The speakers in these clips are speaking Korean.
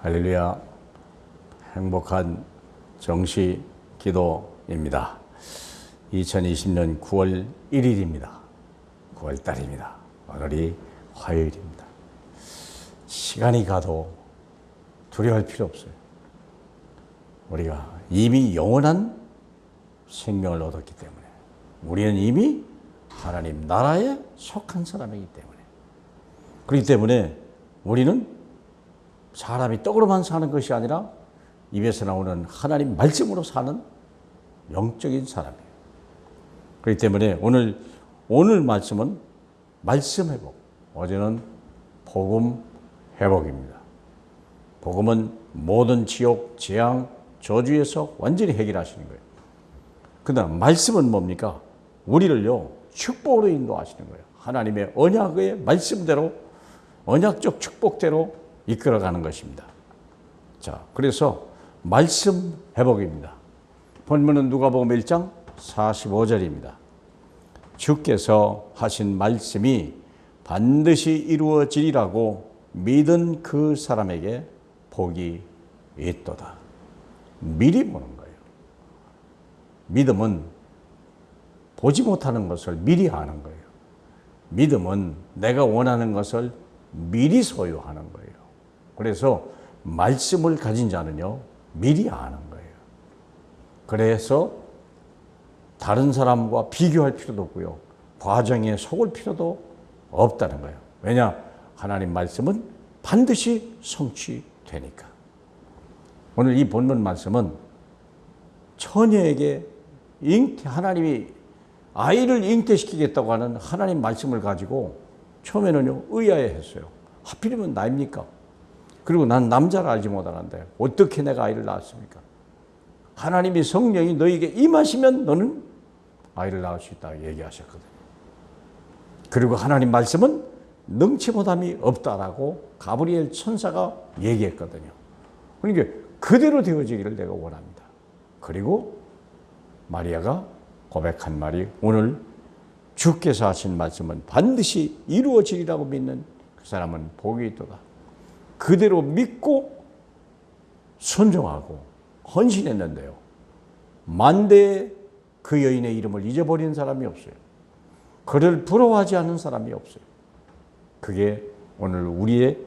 할렐루야. 행복한 정시 기도입니다. 2020년 9월 1일입니다. 9월 달입니다. 오늘이 화요일입니다. 시간이 가도 두려워할 필요 없어요. 우리가 이미 영원한 생명을 얻었기 때문에, 우리는 이미 하나님 나라에 속한 사람이기 때문에, 그렇기 때문에 우리는 사람이 떡으로만 사는 것이 아니라 입에서 나오는 하나님 말씀으로 사는 영적인 사람이에요. 그렇기 때문에 오늘 말씀은 말씀 회복, 어제는 복음 회복입니다. 복음은 모든 지옥, 재앙, 저주에서 완전히 해결하시는 거예요. 그다음 말씀은 뭡니까? 우리를요 축복으로 인도하시는 거예요. 하나님의 언약의 말씀대로, 언약적 축복대로 이끌어가는 것입니다. 자, 그래서 말씀 회복입니다. 본문은 누가복음 1장 45절입니다. 주께서 하신 말씀이 반드시 이루어지리라고 믿은 그 사람에게 복이 있도다. 미리 보는 거예요. 믿음은 보지 못하는 것을 미리 아는 거예요. 믿음은 내가 원하는 것을 미리 소유하는 거예요. 그래서 말씀을 가진 자는요 미리 아는 거예요. 그래서 다른 사람과 비교할 필요도 없고요, 과정에 속을 필요도 없다는 거예요. 왜냐? 하나님 말씀은 반드시 성취되니까. 오늘 이 본문 말씀은 처녀에게 하나님이 아이를 잉태시키겠다고 하는 하나님 말씀을 가지고 처음에는요 의아해했어요. 하필이면 나입니까? 그리고 난 남자를 알지 못하는데 어떻게 내가 아이를 낳았습니까? 하나님이 성령이 너에게 임하시면 너는 아이를 낳을 수 있다고 얘기하셨거든요. 그리고 하나님 말씀은 능치 못함이 없다라고 가브리엘 천사가 얘기했거든요. 그러니까 그대로 되어지기를 내가 원합니다. 그리고 마리아가 고백한 말이, 오늘 주께서 하신 말씀은 반드시 이루어지리라고 믿는 그 사람은 복이 있도다. 그대로 믿고 순종하고 헌신했는데요, 만대의 그 여인의 이름을 잊어버린 사람이 없어요. 그를 부러워하지 않는 사람이 없어요. 그게 오늘 우리의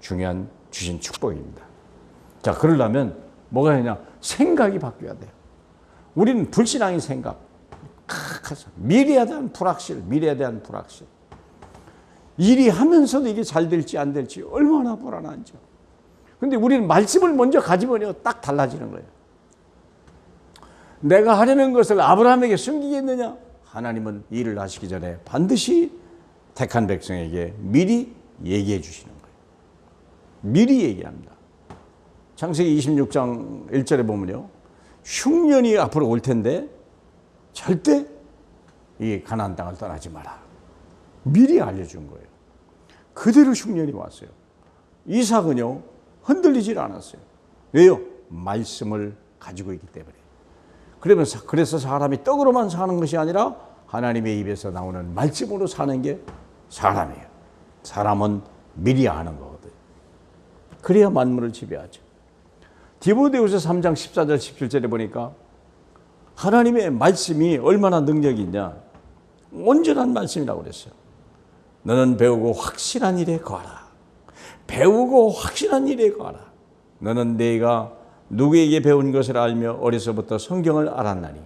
중요한 주신 축복입니다. 자, 그러려면 뭐가 되냐? 생각이 바뀌어야 돼요. 우리는 불신앙의 생각, 미래에 대한 불확실, 미래에 대한 불확실. 일이 하면서도 이게 잘 될지 안 될지 얼마나 불안한지. 근데 우리는 말씀을 먼저 가지면요 딱 달라지는 거예요. 내가 하려는 것을 아브라함에게 숨기겠느냐? 하나님은 일을 하시기 전에 반드시 택한 백성에게 미리 얘기해 주시는 거예요. 미리 얘기합니다. 창세기 26장 1절에 보면요, 흉년이 앞으로 올 텐데 절대 이 가나안 땅을 떠나지 마라. 미리 알려준 거예요. 그대로 흉년이 왔어요. 이삭은요 흔들리질 않았어요. 왜요? 말씀을 가지고 있기 때문에. 그래서 사람이 떡으로만 사는 것이 아니라 하나님의 입에서 나오는 말씀으로 사는 게 사람이에요. 사람은 미리 아는 거거든요. 그래야 만물을 지배하죠. 디모데후서 3장 14절 17절에 보니까 하나님의 말씀이 얼마나 능력이 있냐, 온전한 말씀이라고 그랬어요. 너는 배우고 확실한 일에 거하라. 배우고 확실한 일에 거하라. 너는 네가 누구에게 배운 것을 알며 어려서부터 성경을 알았나니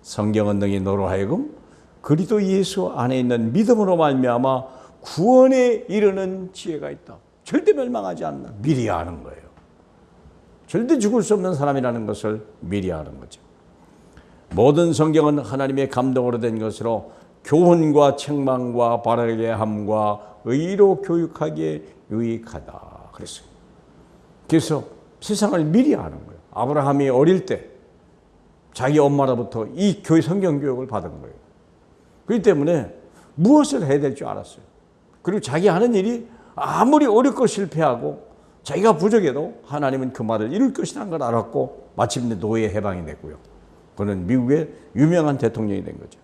성경은 너희 너로 하여금 그리스도 예수 안에 있는 믿음으로 말미암아 구원에 이르는 지혜가 있다. 절대 멸망하지 않나. 미리 아는 거예요. 절대 죽을 수 없는 사람이라는 것을 미리 아는 거죠. 모든 성경은 하나님의 감동으로 된 것으로 교훈과 책망과 바르게 함과 의로 교육하기에 유익하다 그랬어요. 그래서 세상을 미리 아는 거예요. 아브라함이 어릴 때 자기 엄마로부터 이 성경 교육을 받은 거예요. 그렇기 때문에 무엇을 해야 될 줄 알았어요. 그리고 자기 하는 일이 아무리 어렵고 실패하고 자기가 부족해도 하나님은 그 말을 이룰 것이라는 걸 알았고 마침내 노예 해방이 됐고요. 그는 미국의 유명한 대통령이 된 거죠.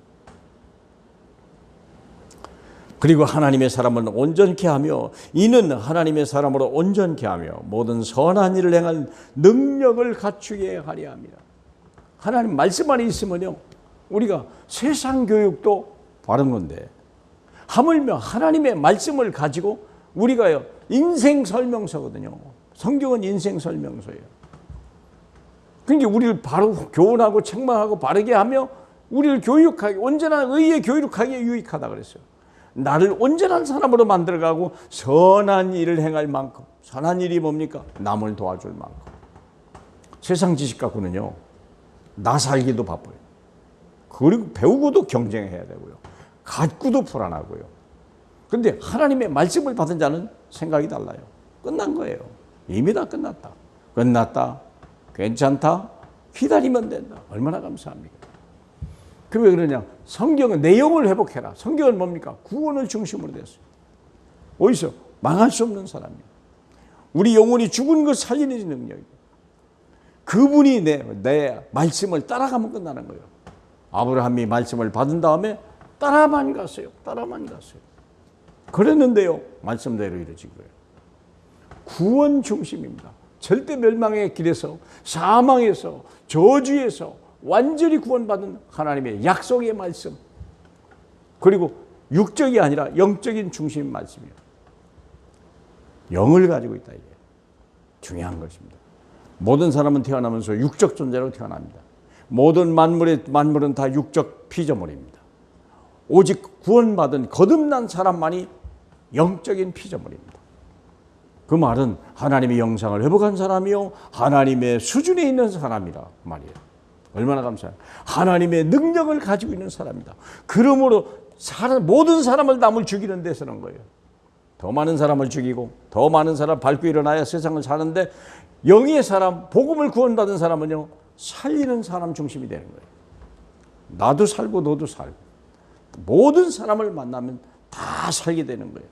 그리고 하나님의 사람을 온전케 하며 이는 하나님의 사람으로 온전케 하며 모든 선한 일을 행할 능력을 갖추게 하려 합니다. 하나님 말씀 안에 있으면요, 우리가 세상 교육도 바른 건데 하물며 하나님의 말씀을 가지고 우리가요, 인생 설명서거든요. 성경은 인생 설명서예요. 그러니까 우리를 바로 교훈하고 책망하고 바르게 하며 우리를 교육하게, 온전한 의에 교육하기에 유익하다 그랬어요. 나를 온전한 사람으로 만들어가고 선한 일을 행할 만큼, 선한 일이 뭡니까? 남을 도와줄 만큼. 세상 지식 갖고는요, 나 살기도 바빠요. 그리고 배우고도 경쟁해야 되고요. 갖고도 불안하고요. 그런데 하나님의 말씀을 받은 자는 생각이 달라요. 끝난 거예요. 이미 다 끝났다. 끝났다. 괜찮다. 기다리면 된다. 얼마나 감사합니까? 그 왜 그러냐? 성경은 내용을 회복해라. 성경은 뭡니까? 구원을 중심으로 됐어요. 어디서? 망할 수 없는 사람이에요. 우리 영혼이 죽은 것 살리는 능력이에요. 그분이 내 말씀을 따라가면 끝나는 거예요. 아브라함이 말씀을 받은 다음에 따라만 갔어요. 따라만 갔어요. 그랬는데요, 말씀대로 이루어진 거예요. 구원 중심입니다. 절대 멸망의 길에서, 사망에서, 저주에서 완전히 구원받은 하나님의 약속의 말씀. 그리고 육적이 아니라 영적인 중심 말씀이에요. 영을 가지고 있다, 이게 중요한 것입니다. 모든 사람은 태어나면서 육적 존재로 태어납니다. 모든 만물은 다 육적 피조물입니다. 오직 구원받은 거듭난 사람만이 영적인 피조물입니다. 그 말은 하나님의 영상을 회복한 사람이요, 하나님의 수준에 있는 사람이라 말이에요. 얼마나 감사해요. 하나님의 능력을 가지고 있는 사람이다. 그러므로 모든 사람을 남을 죽이는 데 쓰는 거예요. 더 많은 사람을 죽이고 더 많은 사람 밟고 일어나야 세상을 사는데, 영의 사람, 복음을 구원받은 사람은요, 살리는 사람 중심이 되는 거예요. 나도 살고 너도 살고 모든 사람을 만나면 다 살게 되는 거예요.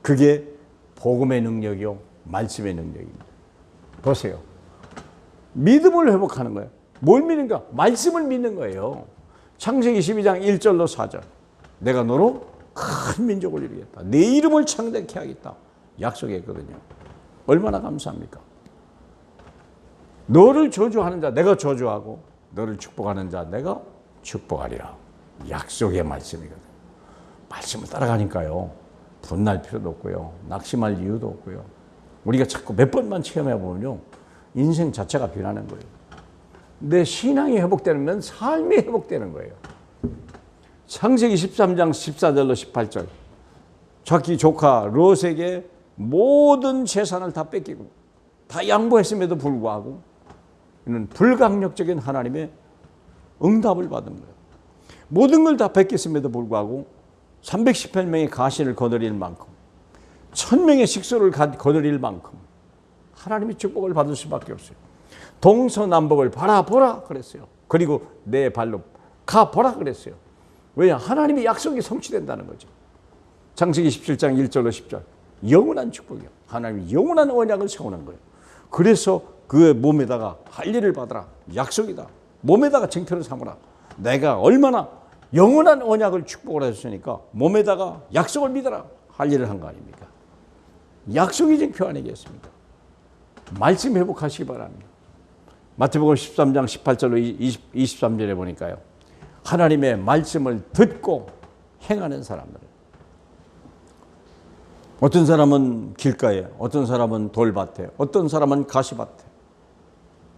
그게 복음의 능력이요, 말씀의 능력입니다. 보세요. 믿음을 회복하는 거예요. 뭘 믿는가? 말씀을 믿는 거예요. 창세기 12장 1절로 4절. 내가 너로 큰 민족을 이루겠다. 내 이름을 창대케 하겠다. 약속했거든요. 얼마나 감사합니까? 너를 저주하는 자 내가 저주하고 너를 축복하는 자 내가 축복하리라. 약속의 말씀이거든요. 말씀을 따라가니까요, 분날 필요도 없고요, 낙심할 이유도 없고요. 우리가 자꾸 몇 번만 체험해 보면요, 인생 자체가 변하는 거예요. 내 신앙이 회복되면 삶이 회복되는 거예요. 창세기 13장 14절로 18절. 자기 조카 롯에게 모든 재산을 다 뺏기고 다 양보했음에도 불구하고 이는 불강력적인 하나님의 응답을 받은 거예요. 모든 걸 다 뺏겼음에도 불구하고 318명의 가신을 거느릴 만큼, 1000명의 식소를 거느릴 만큼 하나님의 축복을 받을 수밖에 없어요. 동서남북을 바라보라 그랬어요. 그리고 내 발로 가보라 그랬어요. 왜냐? 하나님의 약속이 성취된다는 거죠. 창세기 17장 1절로 10절. 영원한 축복이요. 하나님이 영원한 언약을 세우는 거예요. 그래서 그 몸에다가 할 일을 받으라. 약속이다. 몸에다가 쟁표를 삼으라. 내가 얼마나 영원한 언약을 축복을 해줬으니까 몸에다가 약속을 믿어라. 할 일을 한 거 아닙니까? 약속이 쟁표 아니겠습니까? 말씀 회복하시기 바랍니다. 마태복음 13장 18절로 23절에 보니까요, 하나님의 말씀을 듣고 행하는 사람들. 어떤 사람은 길가에, 어떤 사람은 돌밭에, 어떤 사람은 가시밭에.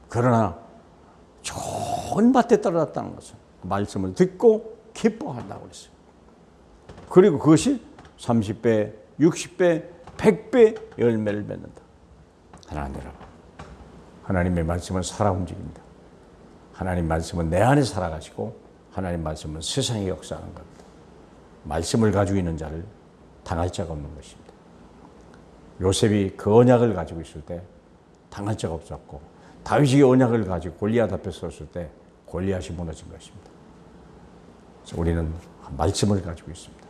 그러나 좋은 밭에 떨어졌다는 것은 말씀을 듣고 기뻐한다고 그랬어요. 그리고 그것이 30배, 60배, 100배 열매를 맺는다. 하나님 여러분, 하나님의 말씀은 살아 움직입니다. 하나님 말씀은 내 안에 살아가시고 하나님 말씀은 세상에 역사하는 겁니다. 말씀을 가지고 있는 자를 당할 자가 없는 것입니다. 요셉이 그 언약을 가지고 있을 때 당할 자가 없었고, 다윗이 언약을 가지고 골리앗 앞에 섰을 때 골리앗이 무너진 것입니다. 그래서 우리는 말씀을 가지고 있습니다.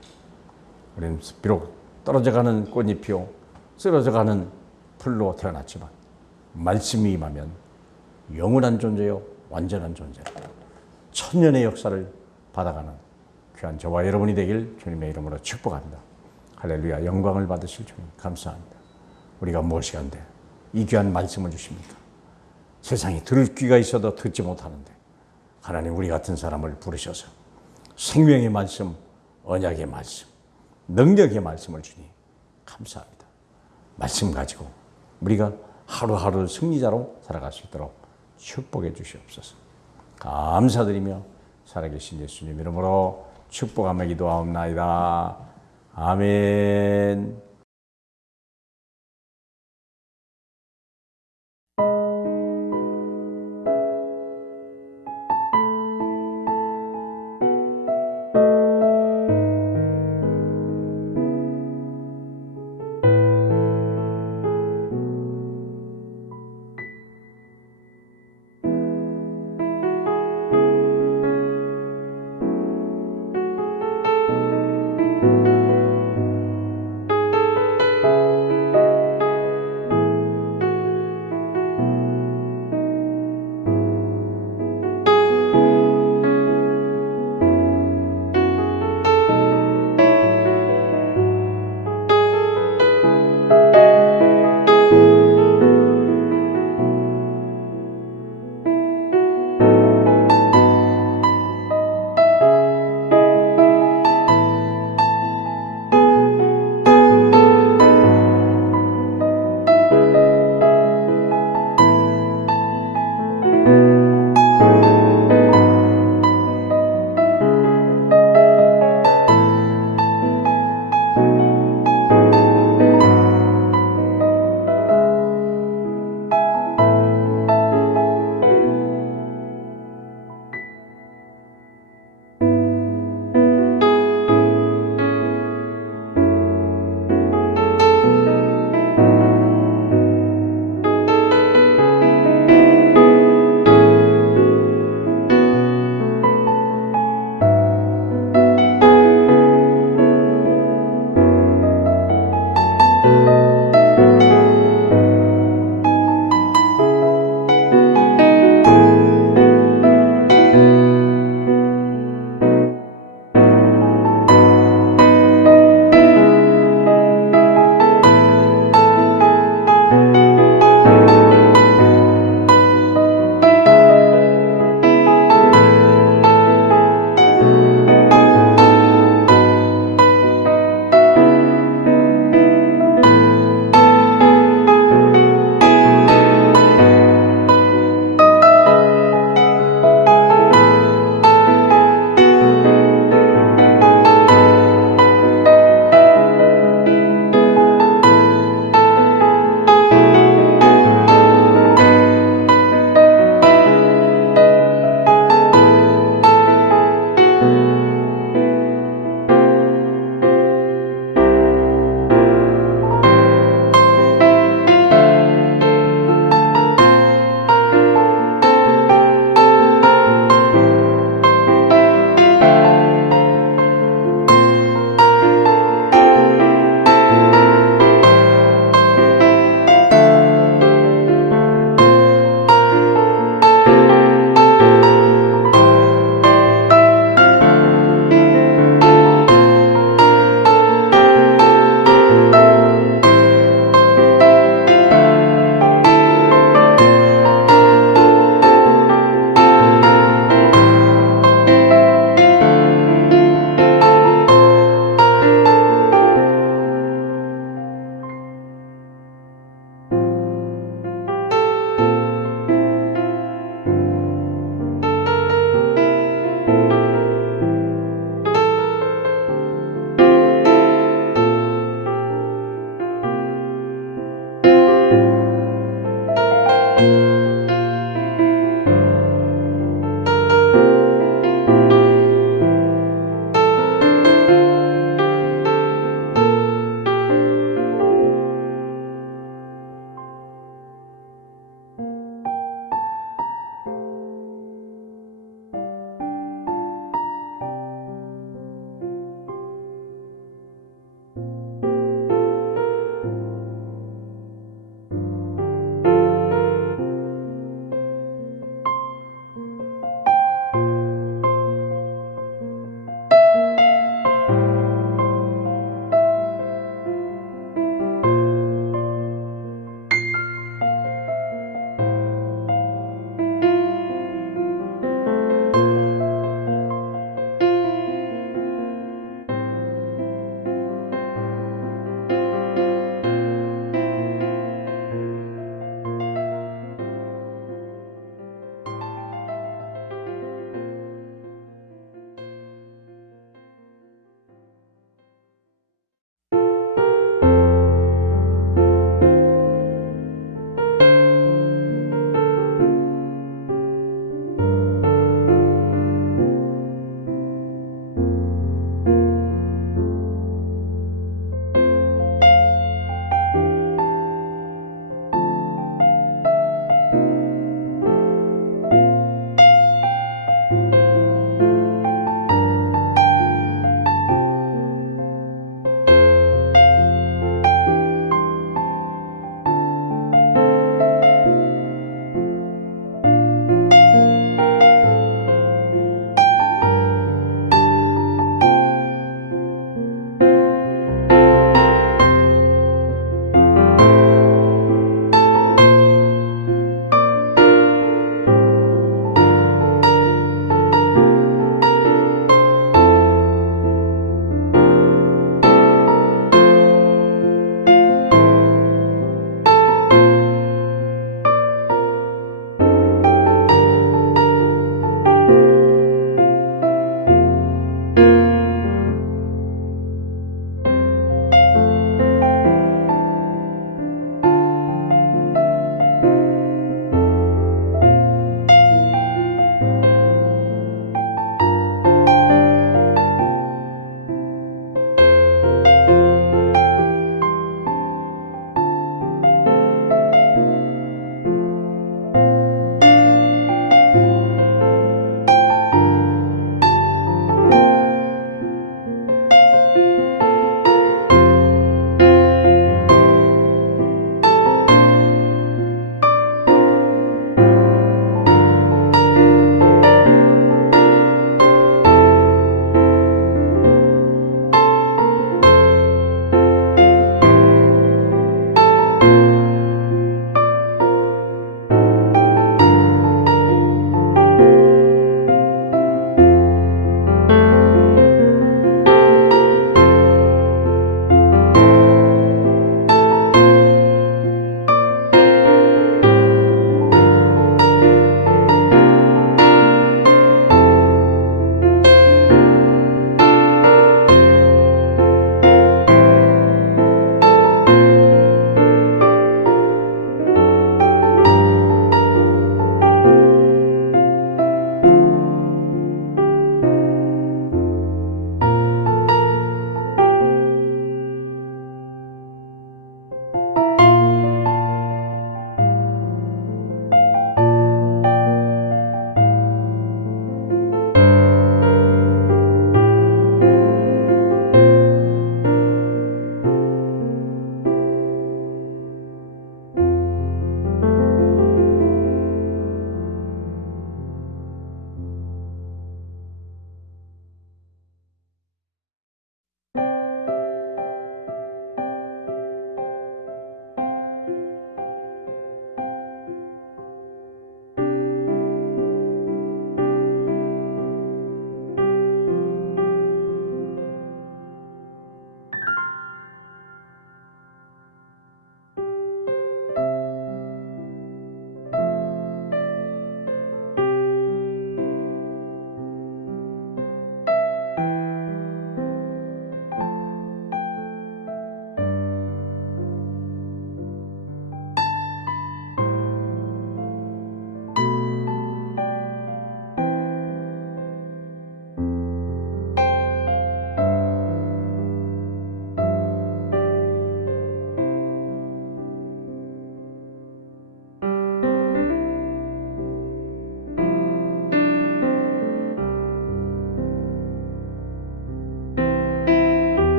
우리는 비록 떨어져가는 꽃잎이요 쓰러져가는 풀로 태어났지만 말씀이 임하면 영원한 존재요 완전한 존재입니다. 천년의 역사를 받아가는 귀한 저와 여러분이 되길 주님의 이름으로 축복합니다. 할렐루야. 영광을 받으실 주님 감사합니다. 우리가 무엇이간데 이 귀한 말씀을 주십니까? 세상에 들을 귀가 있어도 듣지 못하는데 하나님 우리 같은 사람을 부르셔서 생명의 말씀, 언약의 말씀, 능력의 말씀을 주니 감사합니다. 말씀 가지고 우리가 하루하루 승리자로 살아갈 수 있도록 축복해 주시옵소서. 감사드리며 살아계신 예수님 이름으로 축복하며 기도하옵나이다. 아멘.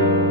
주